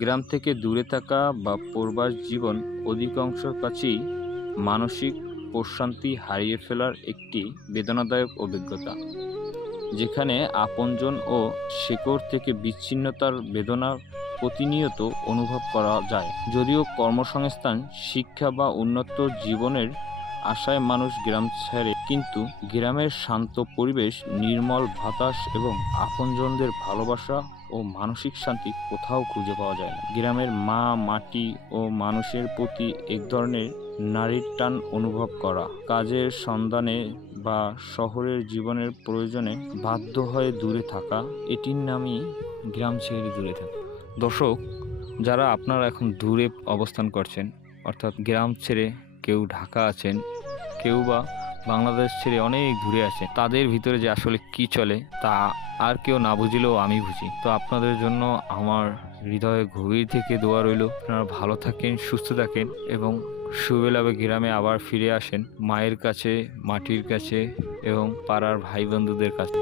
গ্রাম থেকে দূরে থাকা বা প্রবাস জীবন অধিকাংশের কাছেই মানসিক প্রশান্তি হারিয়ে ফেলার একটি বেদনাদায়ক অভিজ্ঞতা, যেখানে আপনজন ও শেকড় থেকে বিচ্ছিন্নতার বেদনা প্রতিনিয়ত অনুভব করা যায়। যদিও কর্মসংস্থান, শিক্ষা বা উন্নত জীবনের আশায় মানুষ গ্রাম ছাড়ে, কিন্তু গ্রামের শান্ত পরিবেশ, নির্মল বাতাস এবং আপনজনদের ভালোবাসা ও মানসিক শান্তি কোথাও খুঁজে পাওয়া যায় না। গ্রামের মাটি ও মানুষের প্রতি এক ধরনের নারীর টান অনুভব করা, কাজের সন্ধানে বা শহরের জীবনের প্রয়োজনে বাধ্য হয়ে দূরে থাকা, এটির নামই গ্রাম ছেড়ে দূরে থাকা। দর্শক, যারা আপনারা এখন দূরে অবস্থান করছেন, অর্থাৎ গ্রাম ছেড়ে কেউ ঢাকা আছেন, কেউ বা বাংলাদেশ ছেড়ে অনেক দূরে আছেন, তাদের ভিতরে যে আসলে কি চলে তা আর কেউ না বুঝলেও আমি বুঝি। তো আপনাদের জন্য আমার হৃদয়ে গভীর থেকে দোয়া রইল, আপনারা ভালো থাকেন, সুস্থ থাকেন এবং সুবেলাবে গ্রামে আবার ফিরে আসেন, মায়ের কাছে, মাটির কাছে এবং পাড়ার ভাই বন্ধুদের কাছে।